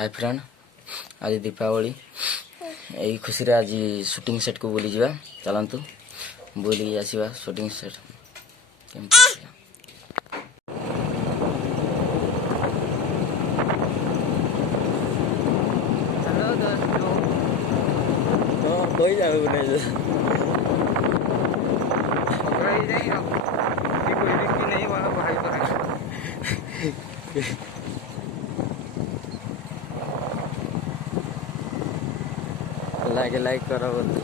Hi friend, आज दीपावली यही खुशी रे आज शूटिंग सेट को बुली जावा। चलतु बुली आसवा शूटिंग सेट केमती हेलो दोस्तों, कोई जावे नहीं पकड़ा ही नहीं हो कि कोई रिस्की नहीं वाला भाई तो है। लाइक करो बोलते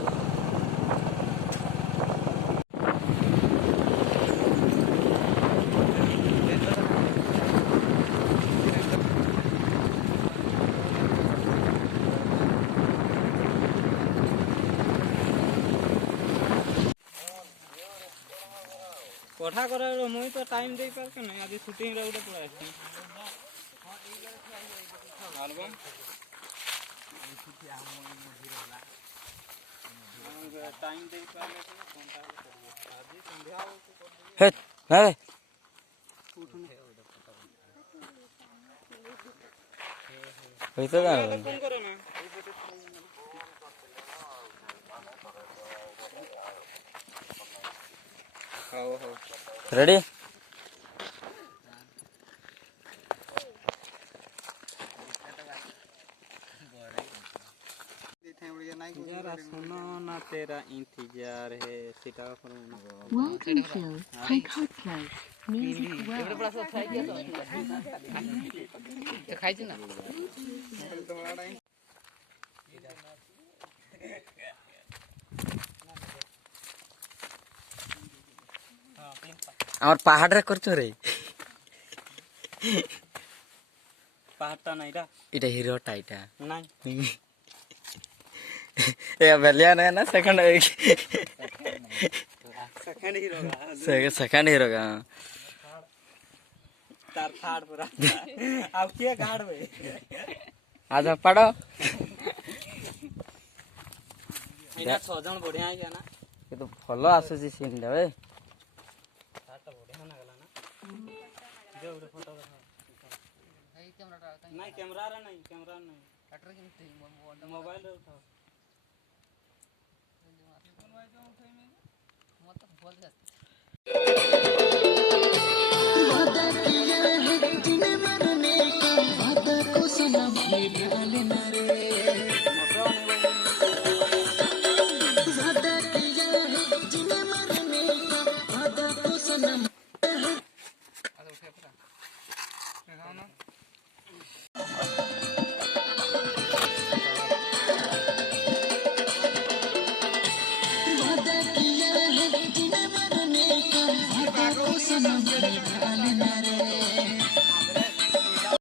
कोठा कर मुई तो टाइम दे पार के नहीं आज शूटिंग रे उठे पड़ा है एल्बम टाइम दे पार के कोनटा आज संध्या हे हे होई तो फोन करो ना हो रेडी जरा सुनो ना तेरा इंतजार है Sita Welcome to Take Hot Place Music World. আমার পাহাড় করছো রে पाटा नहीं रा এটা হিরোটা এটা नहीं ए बेलिया ने ना second second hero second hero का तार थाड़ पर अब क्या गाड़ में आजा पड़ो इना 6 जन बढ़िया है ना ये तो फॉलो आसुची सीन देवे ताता बढ़िया ना गला ना जो उड़े फोटो नहीं कैमरा नहीं कैमरा नहीं कटर के मोबाइल रे उठाओ मतलब बोल जा Solo